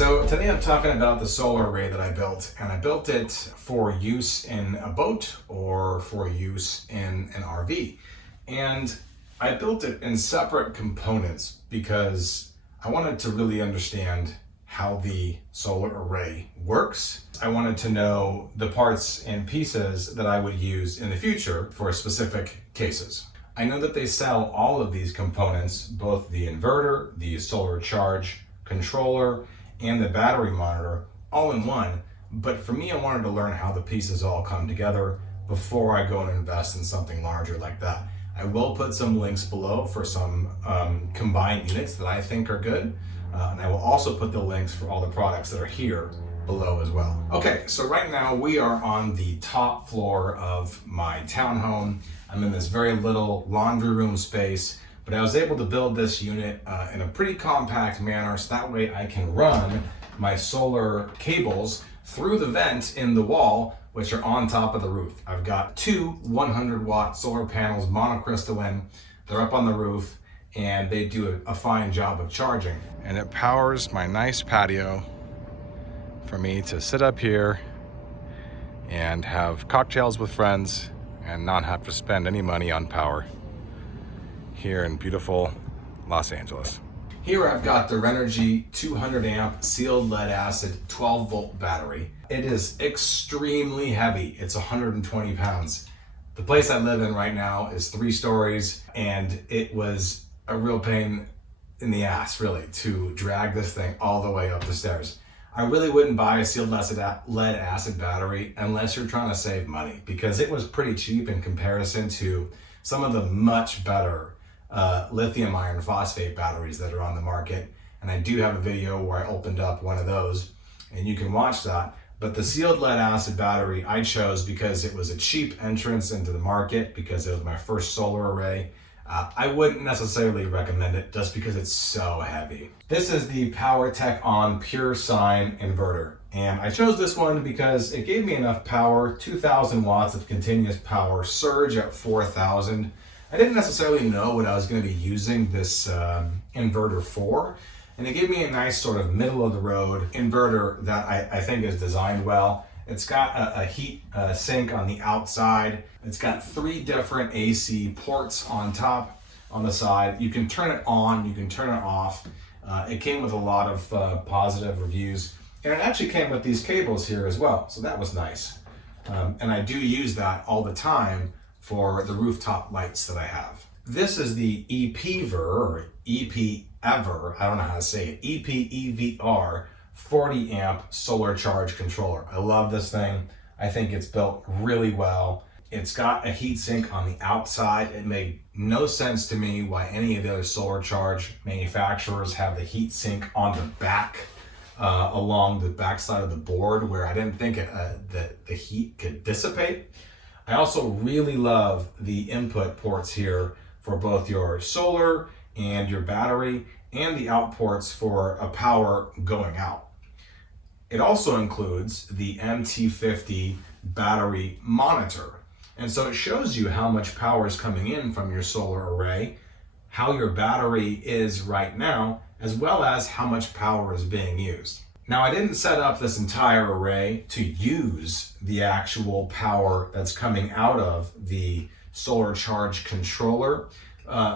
So today I'm talking about the solar array that I built, and I built it for use in a boat or for use in an RV. And I built it in separate components because I wanted to really understand how the solar array works. I wanted to know the parts and pieces that I would use in the future for specific cases. I know that they sell all of these components, both the inverter, the solar charge controller, and the battery monitor, all in one. But for me, I wanted to learn how the pieces all come together before I go and invest in something larger like that. I will put some links below for some combined units that I think are good. And I will also put the links for all the products that are here below as well. Okay, so right now we are on the top floor of my townhome. I'm in this very little laundry room space, but I was able to build this unit in a pretty compact manner, so that way I can run my solar cables through the vent in the wall, which are on top of the roof. I've got two 100-watt solar panels, monocrystalline. They're up on the roof, and they do a fine job of charging. And it powers my nice patio for me to sit up here and have cocktails with friends and not have to spend any money on power here in beautiful Los Angeles. Here I've got the Renogy 200 amp sealed lead acid 12 volt battery. It is extremely heavy. It's 120 pounds. The place I live in right now is 3 stories, and it was a real pain in the ass, really, to drag this thing all the way up the stairs. I really wouldn't buy a sealed lead acid battery unless you're trying to save money, because it was pretty cheap in comparison to some of the much better lithium iron phosphate batteries that are on the market. And I do have a video where I opened up one of those, and you can watch that. But the sealed lead acid battery I chose because it was a cheap entrance into the market, because it was my first solar array. I wouldn't necessarily recommend it just because it's so heavy. This is the PowerTech On Pure Sine inverter. And I chose this one because it gave me enough power, 2,000 watts of continuous power, surge at 4,000. I didn't necessarily know what I was going to be using this inverter for. And it gave me a nice sort of middle of the road inverter that I think is designed well. It's got a heat sink on the outside. It's got 3 different AC ports on top, on the side. You can turn it on, you can turn it off. It came with a lot of positive reviews. And it actually came with these cables here as well, so that was nice. And I do use that all the time for the rooftop lights that I have. This is the EPVR, or EPEVR, I don't know how to say it, EPEVR 40 amp solar charge controller. I love this thing. I think it's built really well. It's got a heat sink on the outside. It made no sense to me why any of the other solar charge manufacturers have the heat sink on the back, along the back side of the board, where I didn't think that the heat could dissipate. I also really love the input ports here for both your solar and your battery, and the out ports for a power going out. It also includes the MT50 battery monitor. And so it shows you how much power is coming in from your solar array, how your battery is right now, as well as how much power is being used. Now, I didn't set up this entire array to use the actual power that's coming out of the solar charge controller.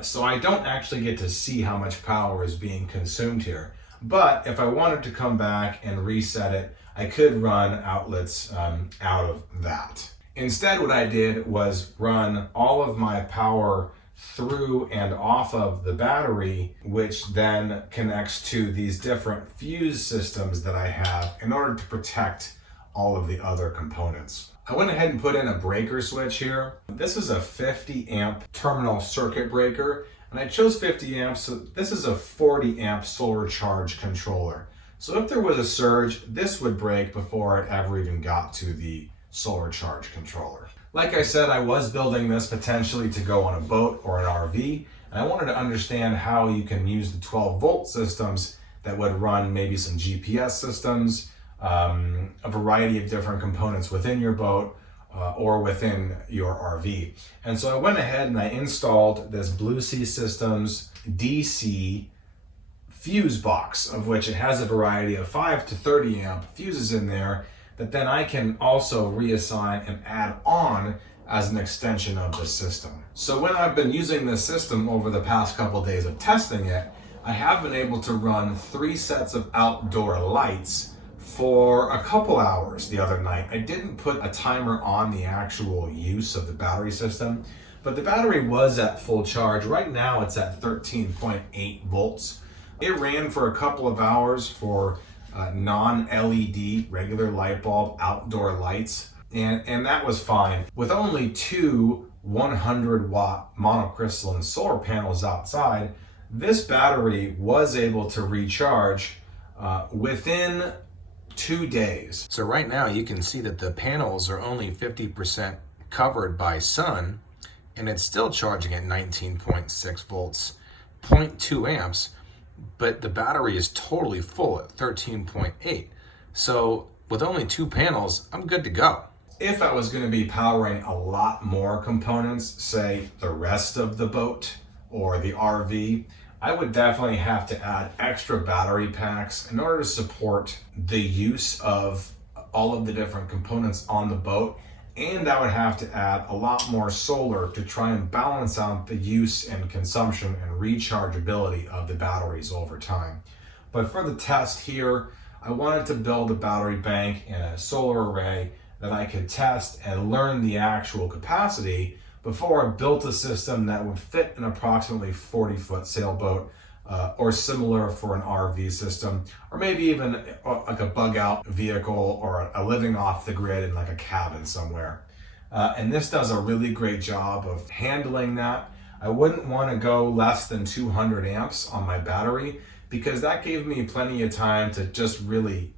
So I don't actually get to see how much power is being consumed here. But if I wanted to come back and reset it, I could run outlets out of that. Instead, what I did was run all of my power through and off of the battery, which then connects to these different fuse systems that I have in order to protect all of the other components. I went ahead and put in a breaker switch here. This is a 50 amp terminal circuit breaker, and I chose 50 amps, so this is a 40 amp solar charge controller. So if there was a surge, this would break before it ever even got to the solar charge controller. Like I said, I was building this potentially to go on a boat or an RV, and I wanted to understand how you can use the 12 volt systems that would run maybe some GPS systems, a variety of different components within your boat or within your RV. And so I went ahead and I installed this Blue Sea Systems DC fuse box, of which it has a variety of 5 to 30 amp fuses in there that then I can also reassign and add on as an extension of the system. So when I've been using this system over the past couple of days of testing it, I have been able to run 3 sets of outdoor lights for a couple hours the other night. I didn't put a timer on the actual use of the battery system, but the battery was at full charge. Right now it's at 13.8 volts. It ran for a couple of hours for non-LED regular light bulb outdoor lights, and that was fine. With only 2 100-watt monocrystalline solar panels outside, this battery was able to recharge within 2 days. So right now you can see that the panels are only 50% covered by sun, and it's still charging at 19.6 volts, 0.2 amps, but the battery is totally full at 13.8. So with only 2 panels, I'm good to go. If I was going to be powering a lot more components, say the rest of the boat or the RV, I would definitely have to add extra battery packs in order to support the use of all of the different components on the boat. And I would have to add a lot more solar to try and balance out the use and consumption and rechargeability of the batteries over time. But for the test here, I wanted to build a battery bank and a solar array that I could test and learn the actual capacity before I built a system that would fit an approximately 40-foot sailboat or similar for an RV system, or maybe even like a bug out vehicle or a living off the grid in like a cabin somewhere. And this does a really great job of handling that. I wouldn't want to go less than 200 amps on my battery because that gave me plenty of time to just really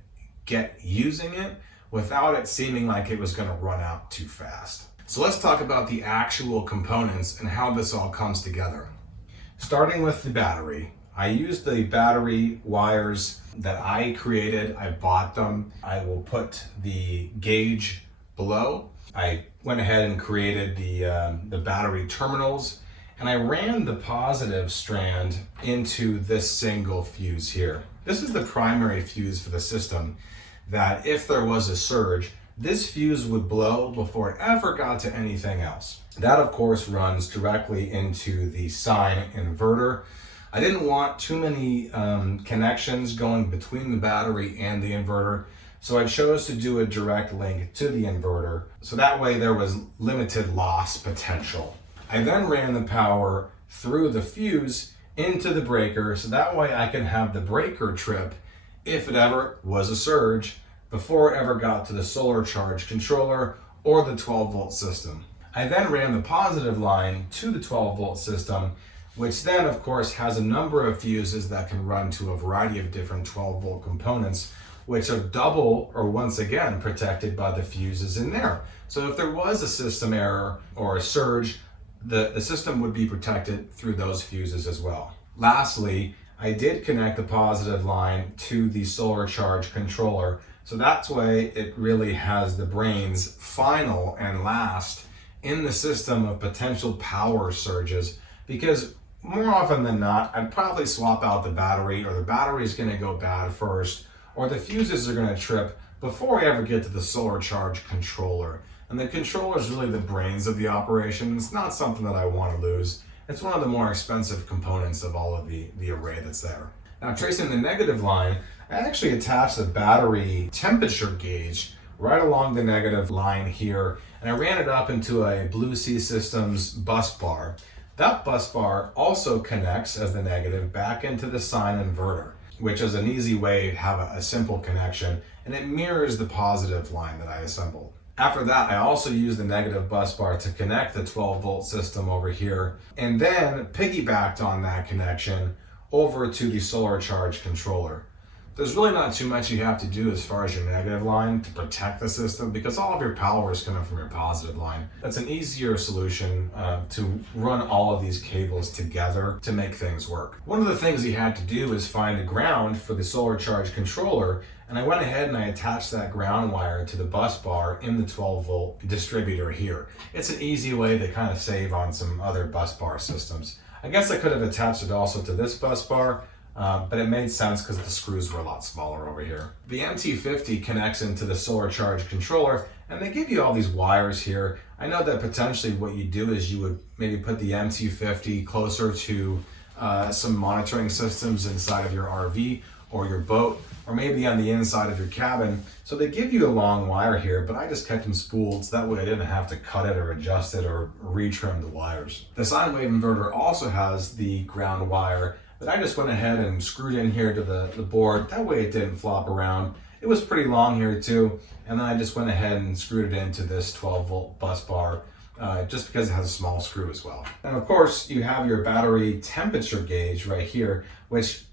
get using it without it seeming like it was going to run out too fast. So let's talk about the actual components and how this all comes together. Starting with the battery, I used the battery wires that I created. I bought them. I will put the gauge below. I went ahead and created the battery terminals, and I ran the positive strand into this single fuse here. This is the primary fuse for the system, that if there was a surge, this fuse would blow before it ever got to anything else. That of course runs directly into the sine inverter. I didn't want too many connections going between the battery and the inverter, so I chose to do a direct link to the inverter, so that way there was limited loss potential. I then ran the power through the fuse into the breaker, so that way I can have the breaker trip if it ever was a surge before it ever got to the solar charge controller or the 12-volt system. I then ran the positive line to the 12-volt system, which then of course has a number of fuses that can run to a variety of different 12-volt components, which are double or once again protected by the fuses in there. So if there was a system error or a surge, the system would be protected through those fuses as well. Lastly, I did connect the positive line to the solar charge controller, so that's way it really has the brains final and last in the system of potential power surges, because more often than not, I'd probably swap out the battery, or the battery's gonna go bad first, or the fuses are gonna trip before I ever get to the solar charge controller. And the controller is really the brains of the operation. It's not something that I want to lose. It's one of the more expensive components of all of the array that's there. Now, tracing the negative line, I actually attached the battery temperature gauge right along the negative line here, and I ran it up into a Blue Sea Systems bus bar. That bus bar also connects as the negative back into the sine inverter, which is an easy way to have a simple connection, and it mirrors the positive line that I assembled. After that, I also used the negative bus bar to connect the 12-volt system over here, and then piggybacked on that connection over to the solar charge controller. There's really not too much you have to do as far as your negative line to protect the system, because all of your power is coming from your positive line. That's an easier solution to run all of these cables together to make things work. One of the things you had to do is find a ground for the solar charge controller, and I went ahead and I attached that ground wire to the bus bar in the 12-volt distributor here. It's an easy way to kind of save on some other bus bar systems. I guess I could have attached it also to this bus bar, but it made sense because the screws were a lot smaller over here. The MT50 connects into the solar charge controller, and they give you all these wires here. I know that potentially what you do is you would maybe put the MT50 closer to some monitoring systems inside of your RV or your boat, or maybe on the inside of your cabin. So they give you a long wire here, but I just kept them spooled so that way I didn't have to cut it or adjust it or retrim the wires. The sine wave inverter also has the ground wire that I just went ahead and screwed in here to the board. That way it didn't flop around. It was pretty long here too. And then I just went ahead and screwed it into this 12-volt bus bar just because it has a small screw as well. And of course, you have your battery temperature gauge right here, which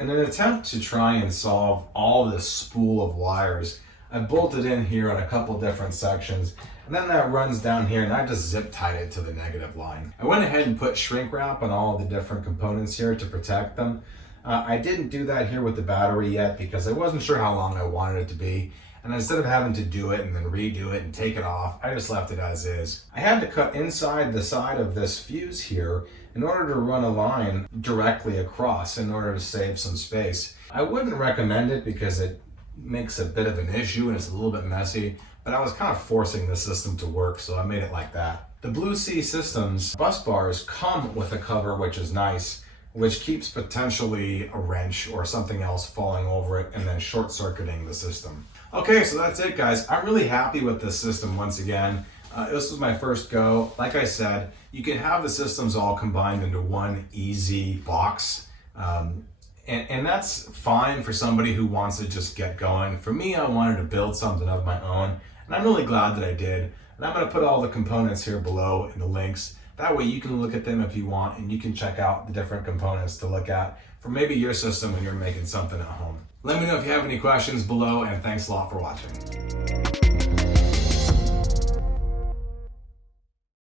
in an attempt to try and solve all this spool of wires, I bolted in here on a couple different sections, and then that runs down here and I just zip tied it to the negative line. I went ahead and put shrink wrap on all of the different components here to protect them. I didn't do that here with the battery yet because I wasn't sure how long I wanted it to be. And instead of having to do it and then redo it and take it off, I just left it as is. I had to cut inside the side of this fuse here in order to run a line directly across in order to save some space. I wouldn't recommend it because it makes a bit of an issue and it's a little bit messy, but I was kind of forcing the system to work, so I made it like that. The Blue Sea Systems bus bars come with a cover, which is nice, which keeps potentially a wrench or something else falling over it and then short-circuiting the system. Okay, so that's it, guys. I'm really happy with this system once again. This was my first go. Like I said, you can have the systems all combined into one easy box. And that's fine for somebody who wants to just get going. For me, I wanted to build something of my own, and I'm really glad that I did. And I'm going to put all the components here below in the links. That way you can look at them if you want, and you can check out the different components to look at for maybe your system when you're making something at home. Let me know if you have any questions below, and thanks a lot for watching.